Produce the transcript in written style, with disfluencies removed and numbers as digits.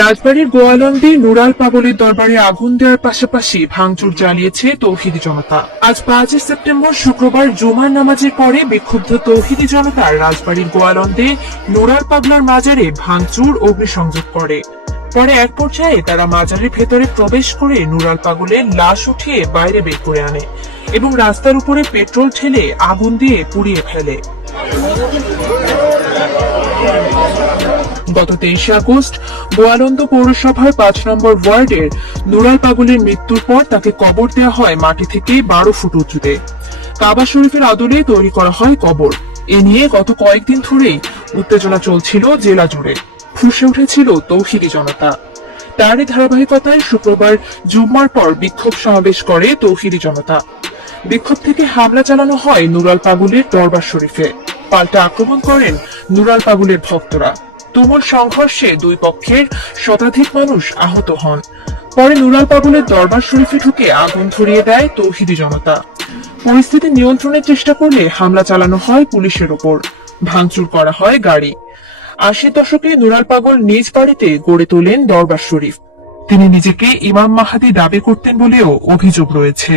রাজবাড়ীর গোয়ালন্দে নুরাল পাগলের দরবারে আগুন দেওয়ার পাশাপাশি ভাঙচুর চালিয়েছে তৌহিদি জনতা। আজ 5 সেপ্টেম্বর শুক্রবার জুমার নামাজের পরে বিক্ষুব্ধ তৌহিদি জনতা রাজবাড়ীর গোয়ালন্দে নুরাল পাগলার মাজারে ভাঙচুর অগ্নিসংযোগ করে। পরে এক পর্যায়ে তারা মাজারের ভেতরে প্রবেশ করে নুরাল পাগলের লাশ উঠিয়ে বাইরে বের করে আনে এবং রাস্তার উপরে পেট্রোল ঢেলে আগুন দিয়ে পুড়িয়ে ফেলে। গত 23 আগস্ট গোয়ালন্দ পৌরসভার 5 নম্বর ওয়ার্ডের নুরাল পাগলের মৃত্যুর পর তাকে কবর দেওয়া হয় মাটি থেকে 12 ফুট উঁচুতে। কাবা শরীফের আদলে তৈরি করা হয় কবর। এ নিয়ে গত কয়েকদিন ধরেই উত্তেজনা চলছিল জেলা জুড়ে, ফুঁসে উঠেছিল তৌহিদি জনতা। তারই ধারাবাহিকতায় শুক্রবার জুম্মার পর বিক্ষোভ সমাবেশ করে তৌহিদি জনতা। বিক্ষোভ থেকে হামলা চালানো হয় নুরাল পাগলের দরবার শরীফে। পাল্টা আক্রমণ করেন নুরাল পাগলের ভক্তরা। তুমুল সংঘর্ষে দুই পক্ষের শতাধিক মানুষ আহত হন। পরে নুরাল পাগলের দরবার শরীফে ঢুকে আগুন ধরিয়ে দেয় তৌহিদি জনতা। পরিস্থিতি নিয়ন্ত্রণের চেষ্টা করলে হামলা চালানো হয় পুলিশের ওপর, ভাঙচুর করা হয় গাড়ি। 80 দশকে নুরাল পাগল নিজ বাড়িতে গড়ে তোলেন দরবার শরীফ। তিনি নিজেকে ইমাম মাহাদি দাবি করতেন বলেও অভিযোগ রয়েছে।